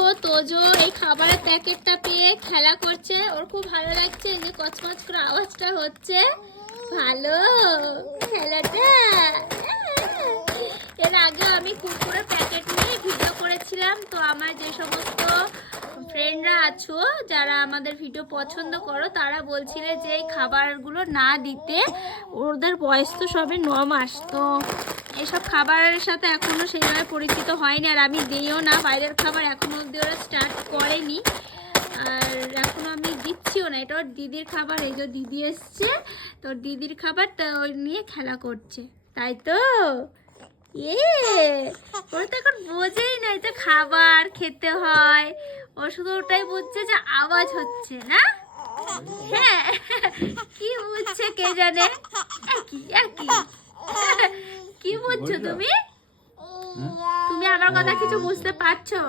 দেখো তোজো এই খাবারের প্যাকেটটা পেয়ে খেলা করছে, ওর খুব ভালো লাগছে। এই যে কচমচ করে আওয়াজটা হচ্ছে, ভালো খেলাটা। এর আগে আমি কুকুরের প্যাকেট নিয়ে ভিডিও করেছিলাম, তো আমার যে সমস্ত ফ্রেন্ডরা আছো যারা আমাদের ভিডিও পছন্দ করো তারা বলছিলে যে এই খাবারগুলো না দিতে, ওদের বয়স তো সবে 9 মাস, তো এসব খাবারের সাথে এখনো সেইভাবে পরিচিত হয়নি, আর আমি দিইও না বাইরের খাবার এখনো অব্দি ওরা স্টার্ট করেনি, আর এখনো আমি দিচ্ছিও না। এটা ওর দিদির খাবার, এই যে দিদি এসছে, তো দিদির খাবারটা ওই নিয়ে খেলা করছে, তাই তো? ওর তো এখন বোঝেই না যে খাবার খেতে হয়, ও শুধু ওটাই বুঝছে যে আওয়াজ হচ্ছে না। হ্যাঁ, কি বুঝছে কে জানে। একই একই কি বুঝছো তুমি? তুমি আমার কথা কিছু বুঝতে পারছো?